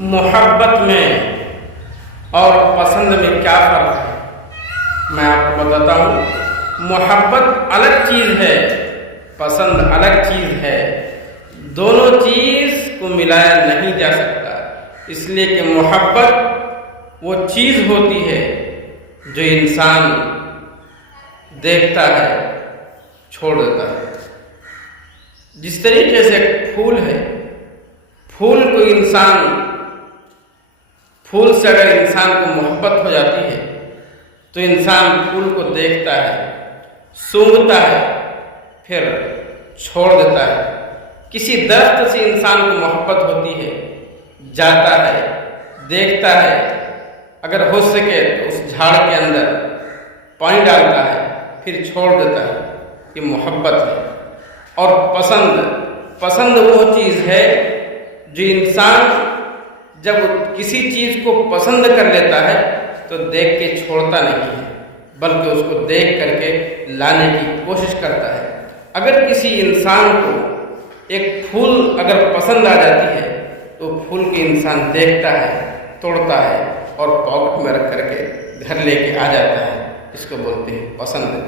मोहब्बत में और पसंद में क्या फ़र्क है, मैं आपको बताता हूँ। मोहब्बत अलग चीज़ है, पसंद अलग चीज़ है। दोनों चीज़ को मिलाया नहीं जा सकता, इसलिए कि मोहब्बत वो चीज़ होती है जो इंसान देखता है, छोड़ देता है। जिस तरीके से एक फूल है, फूल को फूल से अगर इंसान को मोहब्बत हो जाती है तो इंसान फूल को देखता है, सूंघता है, फिर छोड़ देता है। किसी दरख्त से इंसान को मोहब्बत होती है, जाता है, देखता है, अगर हो सके तो उस झाड़ के अंदर पानी डालता है, फिर छोड़ देता है। ये मोहब्बत है। और पसंद वो चीज़ है जो इंसान जब किसी चीज़ को पसंद कर लेता है तो देख के छोड़ता नहीं है, बल्कि उसको देख करके लाने की कोशिश करता है। अगर किसी इंसान को एक फूल अगर पसंद आ जाती है तो फूल को इंसान देखता है, तोड़ता है और पॉकेट में रख करके घर लेके आ जाता है। इसको बोलते हैं पसंद।